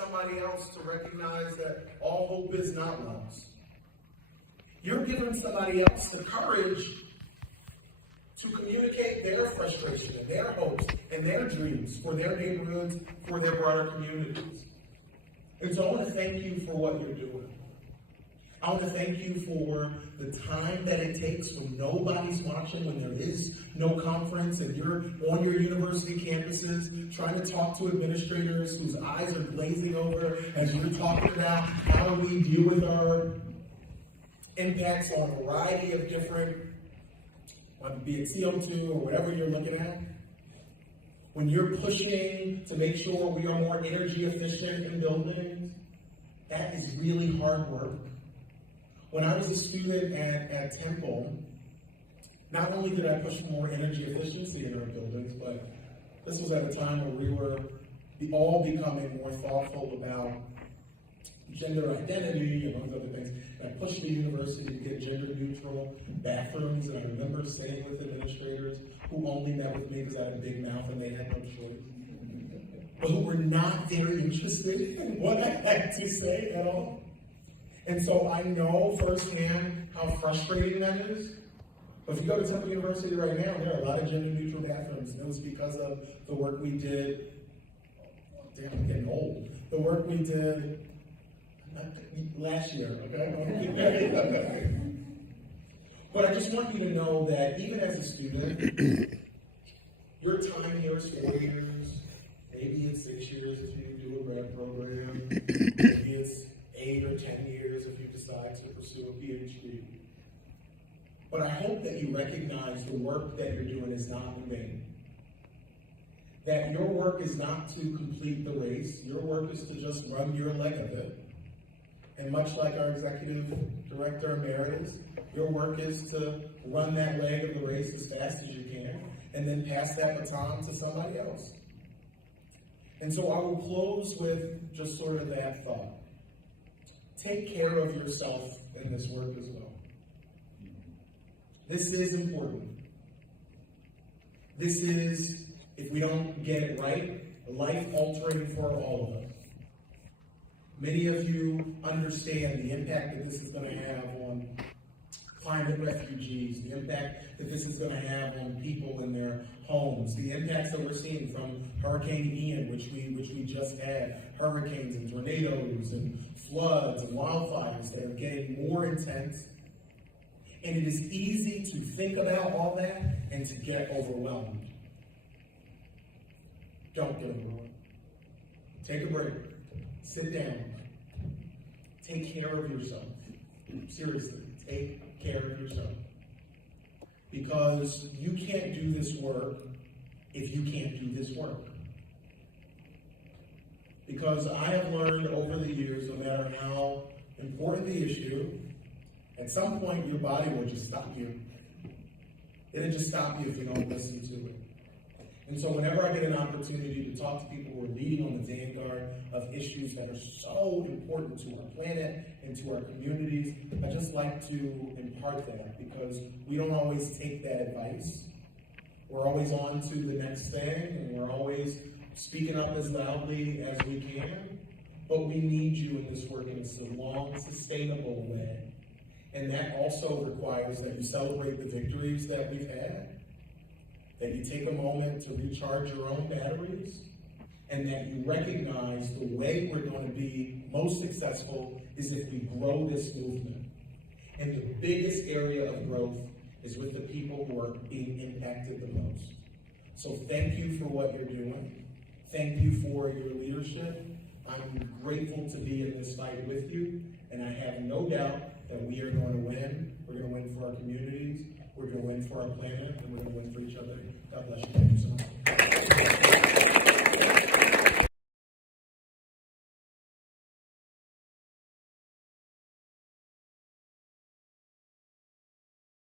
somebody else to recognize that all hope is not lost. You're giving somebody else the courage to communicate their frustration and their hopes and their dreams for their neighborhoods, for their broader communities. And so I want to thank you for what you're doing. I want to thank you for the time that it takes when nobody's watching, when there is no conference, and you're on your university campuses trying to talk to administrators whose eyes are glazing over as you're talking about how do we deal with our impacts on a variety of different, be it CO2 or whatever you're looking at. When you're pushing to make sure we are more energy efficient in buildings, that is really hard work. When I was a student at Temple, not only did I push for more energy efficiency in our buildings, but this was at a time where we were all becoming more thoughtful about gender identity, among other things. And I pushed the university to get gender-neutral bathrooms, and I remember staying with administrators who only met with me because I had a big mouth and they had no choice, but who were not very interested in what I had to say at all. And so I know firsthand how frustrating that is. But if you go to Temple University right now, there are a lot of gender-neutral bathrooms. And it was because of the work we did. Damn, I'm getting old. The work we did last year, okay? But I just want you to know that even as a student, your time here is 4 years. Maybe it's 6 years if you do a grad program. Maybe it's 8 or 10 years if you decide to pursue a PhD. But I hope that you recognize the work that you're doing is not in vain. That your work is not to complete the race. Your work is to just run your leg of it. And much like our executive director emeritus, your work is to run that leg of the race as fast as you can and then pass that baton to somebody else. And so I will close with just sort of that thought. Take care of yourself in this work as well. This is important. This is, if we don't get it right, life-altering for all of us. Many of you understand the impact that this is going to have on climate refugees, the impact that this is going to have on people in their homes, the impacts that we're seeing from Hurricane Ian, which we just had, hurricanes and tornadoes and floods and wildfires that are getting more intense. And it is easy to think about all that and to get overwhelmed. Don't get overwhelmed. Take a break. Sit down. Take care of yourself. Seriously, take care of yourself. Because you can't do this work if you can't do this work. Because I have learned over the years, no matter how important the issue, at some point your body will just stop you. It'll just stop you if you don't listen to it. And so whenever I get an opportunity to talk to people who are leading on the vanguard of issues that are so important to our planet and to our communities, I just like to impart that because we don't always take that advice. We're always on to the next thing, and we're always speaking up as loudly as we can, but we need you in this work in a long, sustainable way. And that also requires that you celebrate the victories that we've had, that you take a moment to recharge your own batteries, and that you recognize the way we're going to be most successful is if we grow this movement. And the biggest area of growth is with the people who are being impacted the most. So thank you for what you're doing. Thank you for your leadership. I'm grateful to be in this fight with you, and I have no doubt that we are going to win. We're going to win for our communities, we're going to win for our planet, and we're going to win for each other. God bless you. Thank you so much.